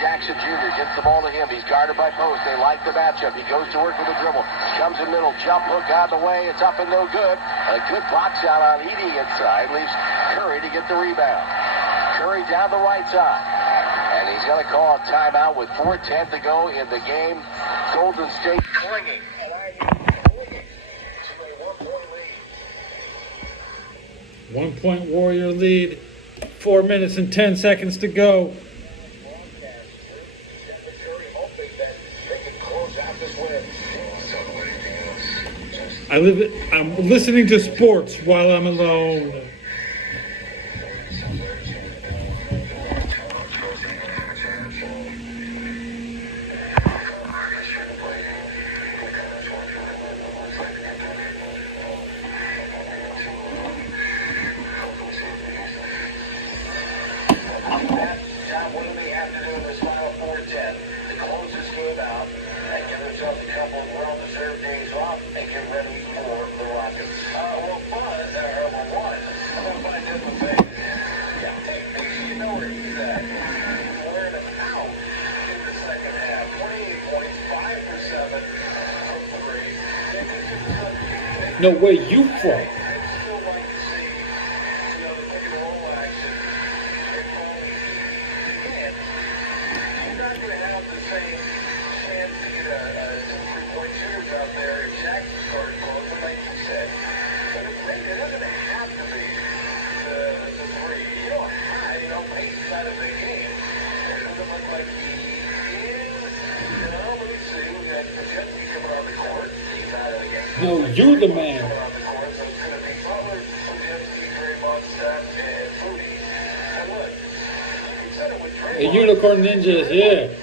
Jackson Jr. gets the ball to him. He's guarded by Post. They like the matchup. He goes to work with the dribble. Comes in middle. Jump hook out of the way. It's up and no good. And a good box out on Edey inside. Leaves Curry to get the rebound. Curry down the right side. And he's going to call a timeout with 4:10 to go in the game. Golden State clinging. One-point Warrior lead. 4 minutes and 10 seconds to go. I'm listening to sports while I'm alone. No, where you from? No, you're the man. The Unicorn Ninja is here.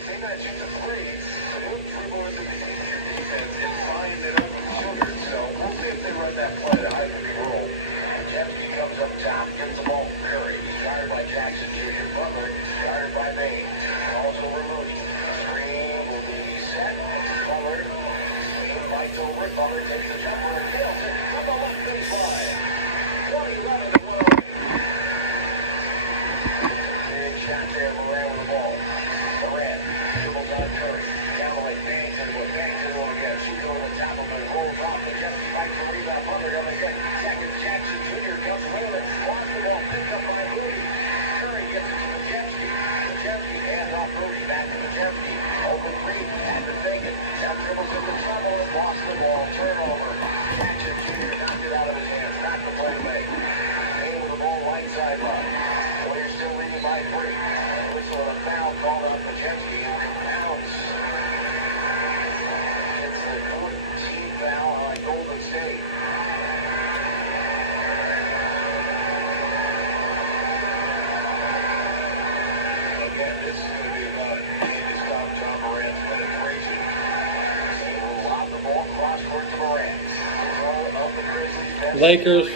Lakers.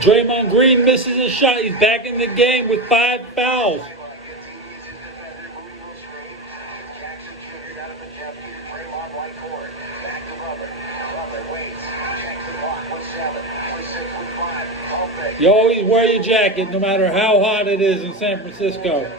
Draymond Green misses a shot. He's back in the game with 5 fouls. You always wear your jacket no matter how hot it is in San Francisco.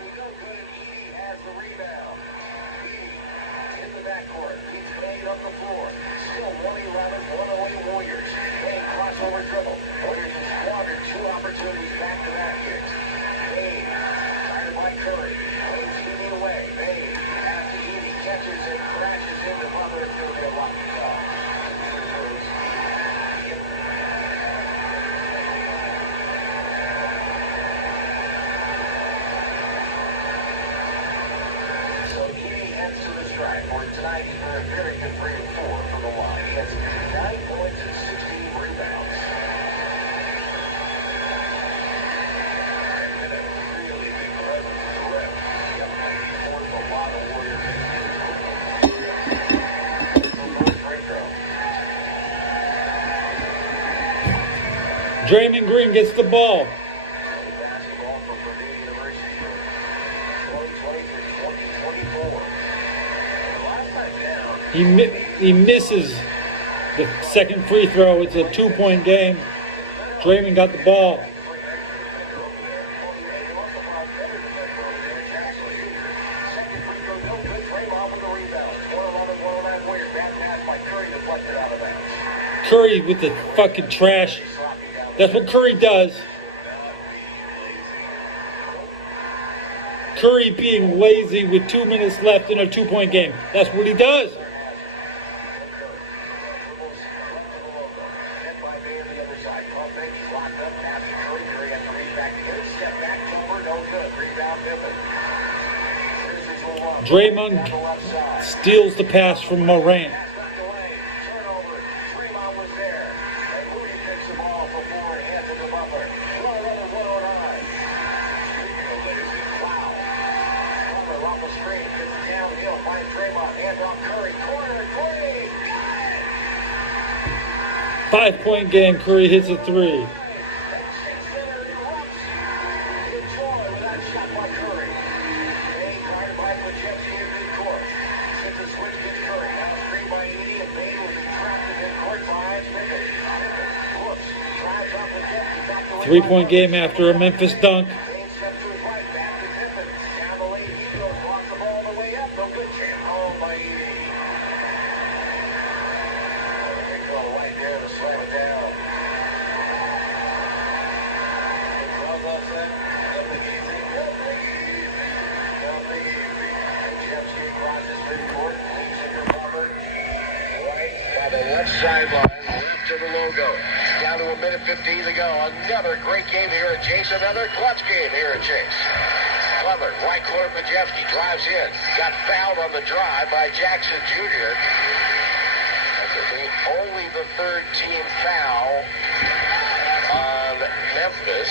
Draymond Green gets the ball. He misses the second free throw. It's a 2-point game. Draymond got the ball. Curry with the fucking trash. That's what Curry does. Curry being lazy with 2 minutes left in a 2-point game. That's what he does. Draymond steals the pass from Morant. Five-point game, Curry hits a 3. Three-point game after a Memphis dunk. Sideline, left of the logo. Down to a minute 15 to go. Another great game here at Chase. Another clutch game here at Chase. Clever, right corner, Majewski drives in. Got fouled on the drive by Jackson Jr. That's only the third team foul on Memphis.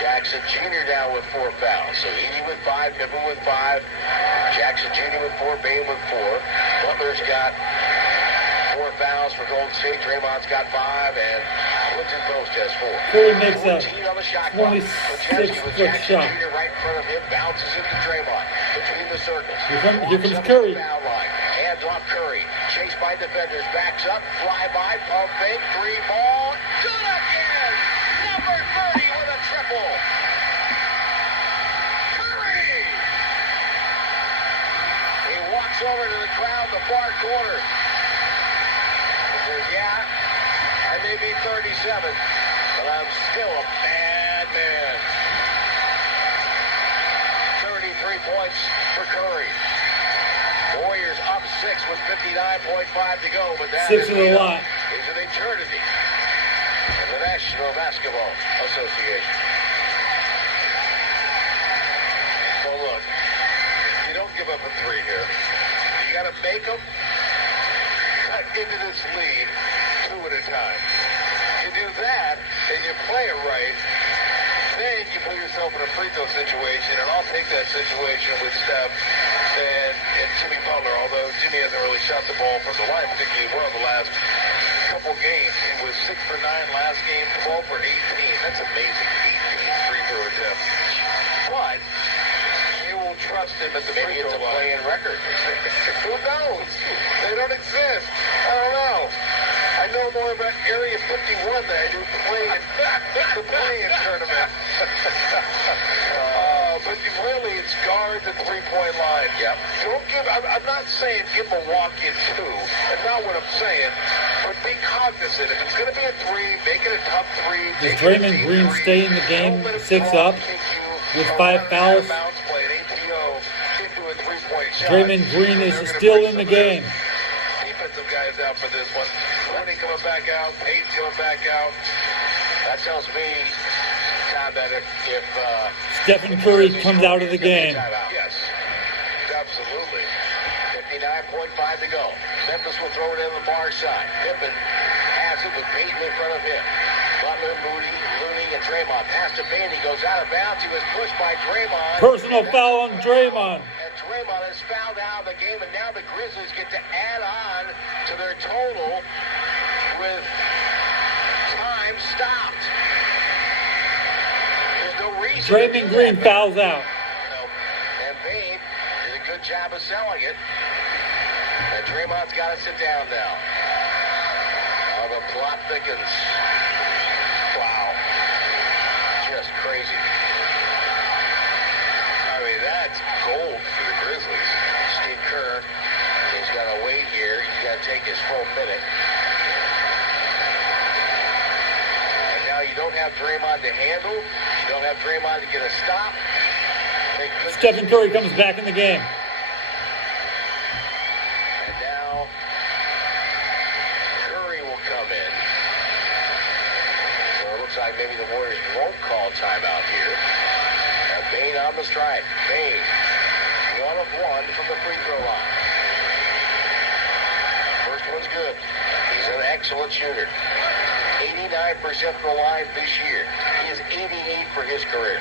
Jackson Jr. down with 4 fouls. So Edey with 5, Pippen with 5, Jackson Jr. with 4, Bain with 4. Butler's got 4 fouls for Golden State. Draymond's got 5, and Clinton Post has 4. Curry makes a 26-foot shot. Jr. right in front of him, bounces into Draymond between the circles. Here comes Curry. Hands off Curry. Chased by defenders. Backs up. Fly by. Pump fake. 3-ball. Good again. Number 30 with a triple. Curry. He walks over to the crowd, the far corner. Yeah, I may be 37, but I'm still a bad man. 33 points for Curry. Warriors up 6 with 59.5 to go, but that is a lot. Is an eternity in the National Basketball Association. So look, you don't give up a 3 here. You got to make them into this lead 2 at a time. You do that, and you play it right, then you put yourself in a free throw situation, and take that situation with Steph and Jimmy Butler, although Jimmy hasn't really shot the ball from the line particularly well the last couple games. He was 6 for 9 last game, 12 for 18. That's amazing. 18 free throw attempts. But you will trust him at the free throw line. Maybe it's a play-in record. Who knows? They don't exist. I don't know. I know more about Area 51 than I do the play-in tournament. But really, it's guard the three-point line. Yep. Don't give. I'm not saying give him a walk-in two. That's not what I'm saying. But be cognizant. If it's going to be a three, make it a tough three. Does Draymond Green stay in the game 6 up with 5 fouls? Draymond Green is still in the game. Defensive guys out for this one. Winning coming back out. Payton coming back out. That tells me, Tom, that if Stephen Curry comes out of the game. Yes, absolutely. 59.5 to go. Memphis will throw it in the far side. Pippen has it with Payton in front of him. Butler, Moody, Looney, and Draymond. Pass to Payton. He goes out of bounds. He was pushed by Draymond. Personal foul on Draymond. And Draymond is fouled out of the game, and now the Grizzlies get to add on to their total with time stopped. There's no reason. Draymond Green fouls out. And Babe did a good job of selling it. And Draymond's got to sit down now. Oh, the plot thickens. Wow. Just crazy. I mean, that's gold for the Grizzlies. Steve Kerr, he's got to wait here. He's got to take his full minute. And now you don't have Draymond to handle. You don't have Draymond to get a stop. Stephen Curry comes back in the game. And now Curry will come in. So it looks like maybe the Warriors won't call timeout here. Bane on the strike. Bane, 1 of 1 from the free throw line. First one's good. He's an excellent shooter. 89% from the line this year. He is 88 for his career.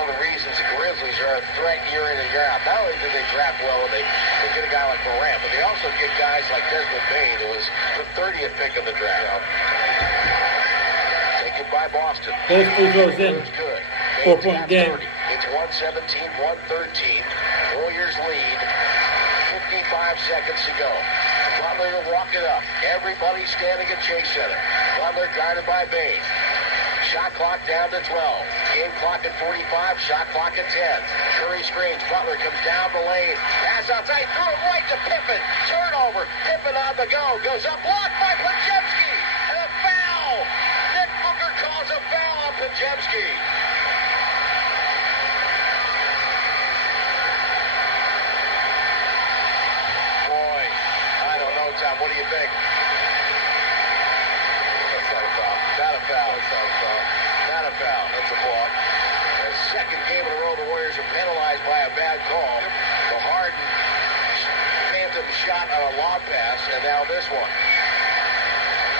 One of the reasons the Grizzlies are a threat year in and year out. Not only do they draft well and they get a guy like Morant, but they also get guys like Desmond Bane, who was the 30th pick of the draft. Taken by Boston. Both free throws in. Good. 4-point game. It's 117-113. Warriors lead. 55 seconds to go. Butler to walk it up. Everybody standing at Chase Center. Butler guarded by Bane. Shot clock down to 12. Game clock at 45. Shot clock at 10. Curry screens. Butler comes down the lane. Pass outside. Threw it right to Pippen. Turnover. Pippen on the go. Goes up. Blocked by Podziemski. And a foul. Nick Booker calls a foul on Podziemski. Boy, I don't know, Tom. What do you think? That's not a foul. Not a foul. That's not a foul. Not a foul. That's a block. The second game in a row, the Warriors are penalized by a bad call. The Harden phantom shot on a lob pass, and now this one.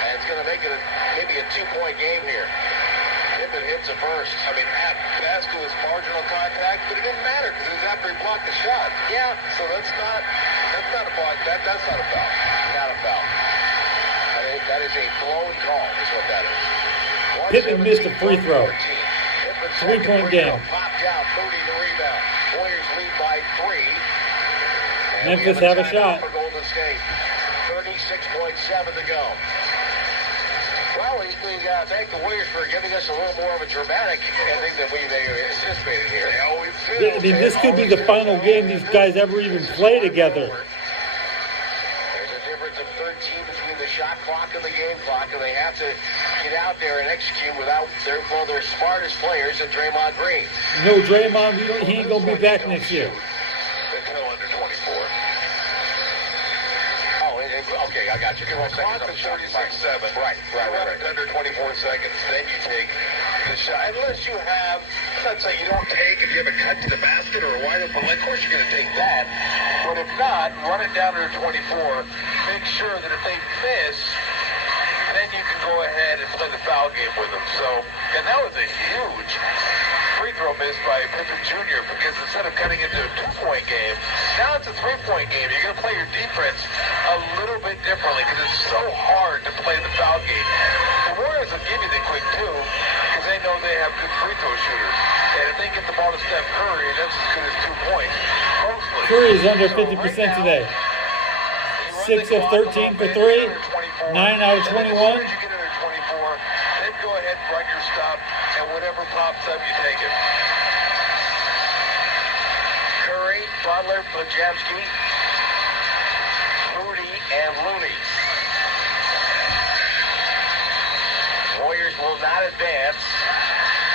And it's going to make it maybe a 2-point game here. Pippen hits it first. I mean, at best it was marginal contact, but it didn't matter because it was after he blocked the shot. Yeah. So that's not a block. That's not a foul. Not a foul. I think that is a blown call, is what that is. Pippen missed a free throw. 3-point game. Popped out, Moody the rebound. Warriors lead by 3. And Memphis we have a timeout shot. For Golden State. 36.7 to go. Well, we thank the Warriors for giving us a little more of a dramatic ending than we anticipated here. They always do. I mean, this could be the final game these guys ever even play together. There's a difference of 13 between the shot clock and the game clock, and they have to get out there and execute without their smartest players and Draymond Green. No Draymond, he ain't gonna be back next year. Until under 24. Oh, okay, I got you. Clock at 36-7. Right. Under 24 seconds, then you take the shot. Unless you have, I'm not saying you don't take if you have a cut to the basket or a wide open line. Of course you're going to take that. But if not, run it down under 24. Make sure that if they miss, then you can go ahead and play the foul game with them. So, and that was a huge free free throw miss by Pippen Jr. because instead of cutting into a 2-point game, now it's a 3-point game. You're going to play your defense a little bit differently because it's so hard to play the foul gate. The Warriors will give you the quick 2 because they know they have good free throw shooters. And if they get the ball to Steph Curry, that's as good as 2 points. Mostly. Curry is under 50% today. 6 of 13 for 3, 9 out of 21. As soon as you get under 24, then go ahead and run your stuff, and whatever pops up, you take it. Curry, Butler, Pajemski, Moody, and Looney. Warriors will not advance.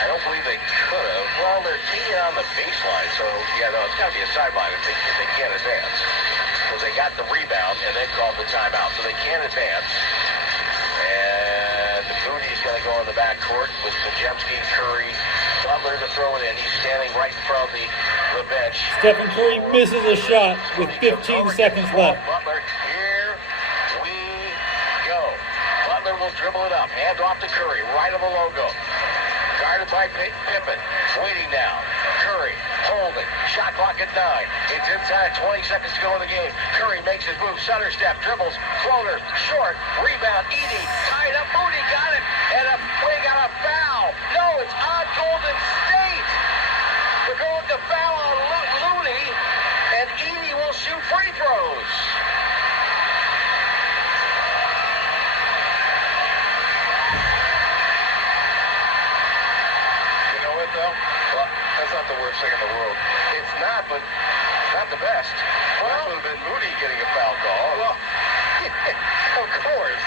I don't believe they could have. Well, they're teeing on the baseline, so yeah, no, it's got to be a sideline if they can't advance. Because they got the rebound and then called the timeout, so they can't advance. And Moody's going to go in the backcourt with Pajemski, Curry, Butler to throw it in. He's standing right in front of the bench. Stephen Curry misses a shot with 15 seconds left. Butler, here we go. Butler will dribble it up. Hand off to Curry, right of the logo. Guarded by Pippen. Waiting now. Curry holding. Shot clock at 9. It's inside 20 seconds to go in the game. Curry makes his move. Sutter step. Dribbles. Floater. Short. Rebound. Edey. Tied up. Moody got it. And we got a foul. No, it's on Golden State. They're going to foul on Looney. And Edey will shoot free throws. Well, that's not the worst thing in the world. It's not, but not the best. Well, that would have been Moody getting a foul call. Well, of course.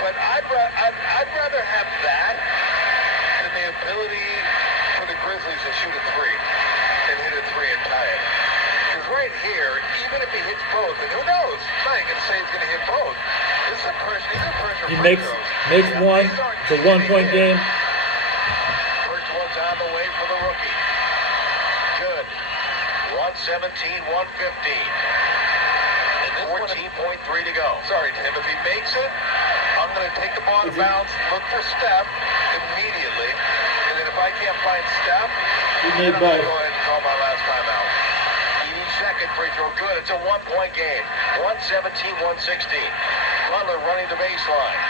But I'd rather have that than the ability for the Grizzlies to shoot a 3 and hit a 3 and tie it. Because right here, even if he hits both, and who knows, I'm not going to say he's going to hit both. This is a pressure. These are pressure. He makes one. It's a 1-point game. On the way for the rookie. Good. 117, 115. 14.3 to go. Sorry, Tim. If he makes it, I'm going to take the ball out of bounds, look for Steph immediately, and then if I can't find Steph, then I'm going to go ahead and call my last timeout. 82nd free throw. Good. It's a 1-point game. 117, 116. Butler running the baseline.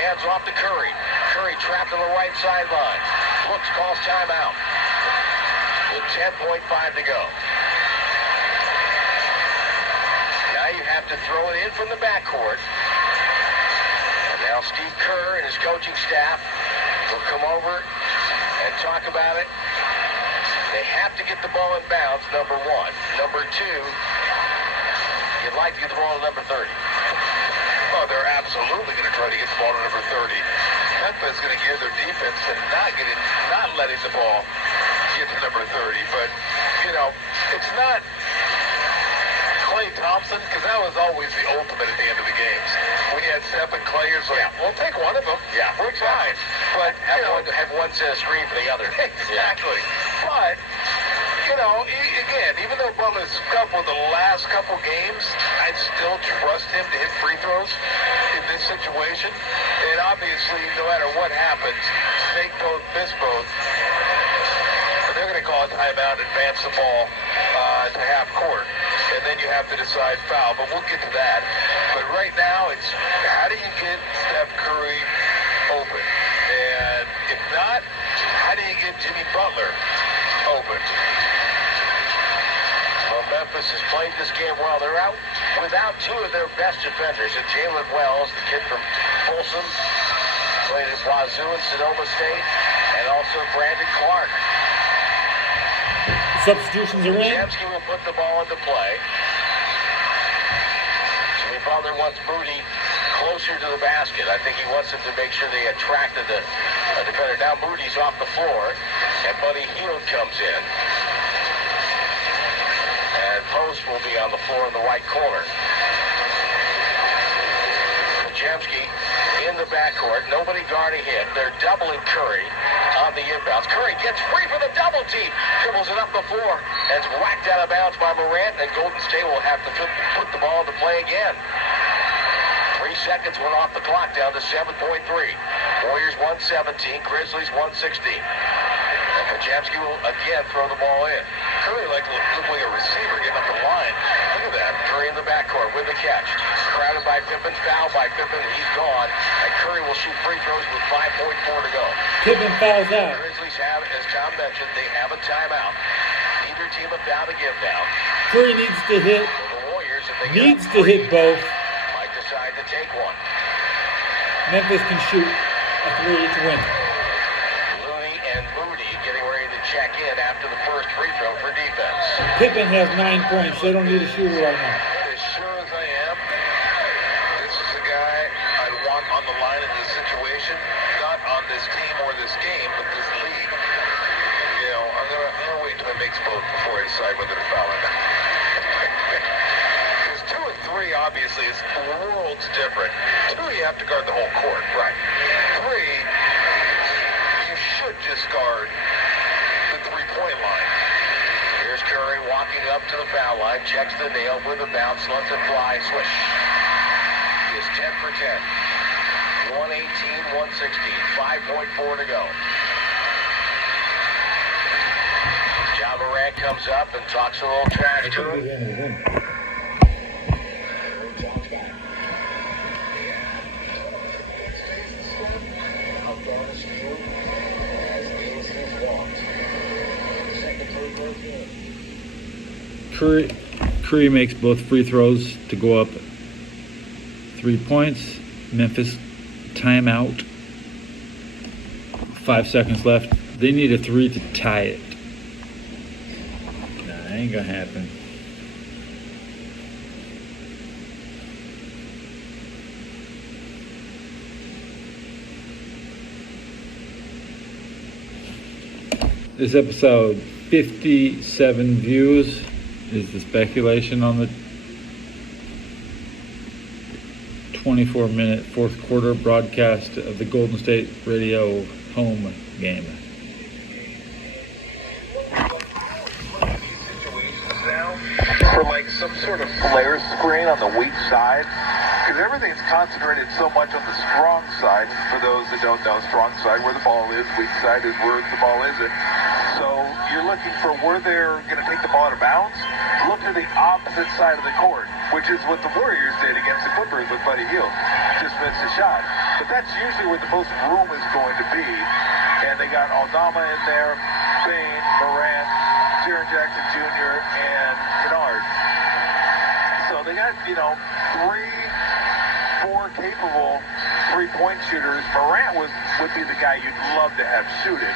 Hands off to Curry. Curry trapped on the right sideline. Looks, calls timeout. With 10.5 to go. Now you have to throw it in from the backcourt. And now Steve Kerr and his coaching staff will come over and talk about it. They have to get the ball in bounds, number 1. Number 2, you'd like to get the ball to number 30. Oh, they're absolutely going to try to get the ball to number 30. Memphis is going to gear their defense to not letting the ball get to number 30. But, you know, it's not Klay Thompson, because that was always the ultimate at the end of the games. When you had Steph and Klay, you're like, we'll take one of them. Yeah, we're fine. But, have one set of screen for the other. Exactly. Yeah. But, you know, again, even though Butler's scuffled the last couple games, I'd still trust him to hit free throws in this situation. And obviously, no matter what happens, make both, miss both, they're going to call a timeout, advance the ball to half court. And then you have to decide foul. But we'll get to that. But right now, it's how do you get Steph Curry open? And if not, how do you get Jimmy Butler open? Well, Memphis has played this game well. They're out without 2 of their best defenders. And Jalen Wells, the kid from Folsom, played at Wazoo and Sonoma State, and also Brandon Clark. Substitutions are in. Pajemski will put the ball into play. Jimmy Butler wants Moody closer to the basket. I think he wants them to make sure they attracted the defender. Now Moody's off the floor, and Buddy Hield comes in. And Post will be on the floor in the right corner. Pajemski in the backcourt. Nobody guarding him. They're doubling Curry on the inbounds. Curry gets free for the double team. Dribbles it up the floor. And it's whacked out of bounds by Morant. And Golden State will have to put the ball into play again. 3 seconds went off the clock, down to 7.3. Warriors 117, Grizzlies 116. And Jamski will again throw the ball in. Curry looked like a receiver getting up the line. Look at that. Curry in the backcourt with the catch. Crowded by Pippen, fouled by Pippen. He's gone. And Curry will shoot free throws with 5.4 to go. Pippen fouls out. Grizzlies have, as Tom mentioned, they have a timeout. Neither team a foul to give now. Curry needs to hit. So the Warriors, if they Needs get to hit both. might decide to take one. Memphis can shoot a three to win. Looney and Moody getting ready to check in after the first free throw for defense. Pippen has 9 points. They don't need a shooter right now. As sure as I am, this is the guy I want on the line in this situation, not on this team or this game, but this league. You know, I'm gonna wait till he makes both before I decide whether to foul or not. Because 2 and 3 obviously is worlds different. 2, you have to guard the whole court, right? 3, you should just guard the 3-point line. Here's Curry walking up to the foul line, checks the nail with a bounce, lets it fly, swish. He is 10 for 10. 118, 116, 5.4 to go. John Morant comes up and talks a little trash to him. Curry makes both free throws to go up 3 points. Memphis timeout. 5 seconds left. They need a 3 to tie it. Nah, that ain't gonna happen. This episode, 57 views is the speculation on the 24-minute fourth quarter broadcast of the Golden State Radio home game. For like some sort of flare screen on the weak side, because everything's concentrated so much on the strong side. For those that don't know, strong side where the ball is, weak side is where the ball isn't. So you're looking for where they're going to take the ball out of bounds. Look to the opposite side of the court, which is what the Warriors did against the Clippers with Buddy Hield. Just missed a shot. But that's usually where the most room is going to be. And they got Aldama in there, Bain, Morant, Jaren Jackson Jr., and Kennard. So they got, 3, 4 capable three-point shooters. Morant would be the guy you'd love to have shoot it.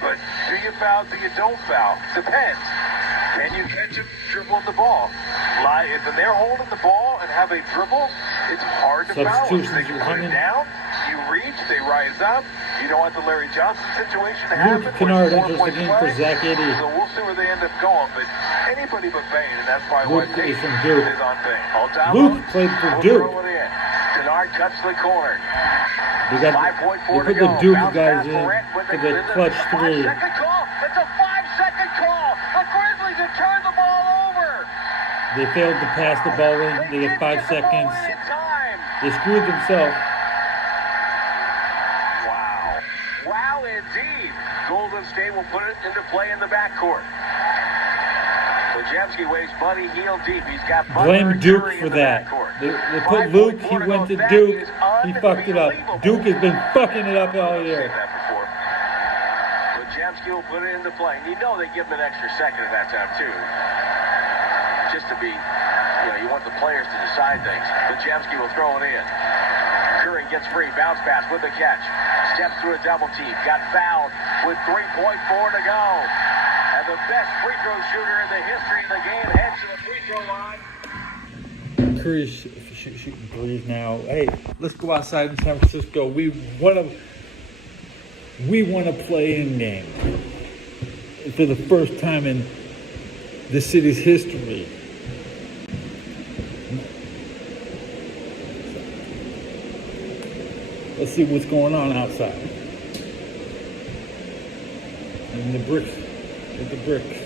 But do you foul, do you don't foul? Depends. Can you catch him dribbling the ball? If they're holding the ball and have a dribble, it's hard to foul them. They can put it down, you reach, they rise up. You don't want the Larry Johnson situation to happen. Luke Kennard enters the game for Zach Edey. So we'll see where they end up going. But anybody but Bain, and that's probably Luke why is from Duke. is on Bain. Luke played for Duke. Kennard cuts the corner. They put the Duke guys in for the clutch 3. 5-second call. It's a 5-second call. The Grizzlies have turned the ball over. They failed to pass the ball in. They get 5 seconds. They screwed themselves. Wow, indeed. Golden State will put it into play in the backcourt. Jamski waves Buddy Hield deep. He's got blame Duke for that. They put Luke, he went to Duke, he fucked it up. Duke has been fucking it up all year. So Jamski will put it into play. And they give him an extra second at that time too. Just to be, you want the players to decide things. But Jamski will throw it in. Curry gets free, bounce pass with the catch. Steps through a double team. Got fouled with 3.4 to go. And the best free throw shooter in the history of the game heads to the free throw line. Curry's shooting threes now. Hey, let's go outside in San Francisco. We want to play in game for the first time in the city's history. Let's see what's going on outside. And the bricks. The bricks.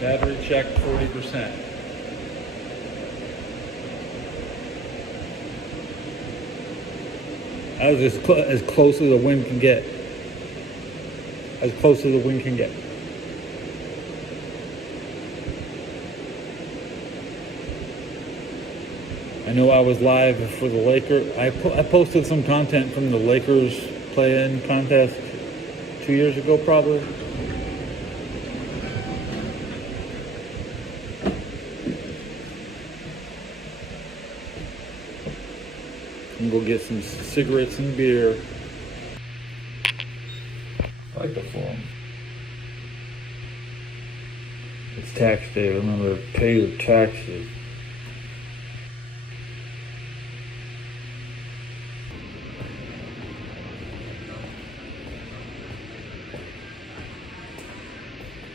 Battery check 40%. I was as close as the wind can get. As close as the wind can get. I know I was live for the Lakers. I posted some content from the Lakers play-in contest 2 years ago, probably. And go get some cigarettes and beer. I like the forum. It's tax day. Remember, pay your taxes.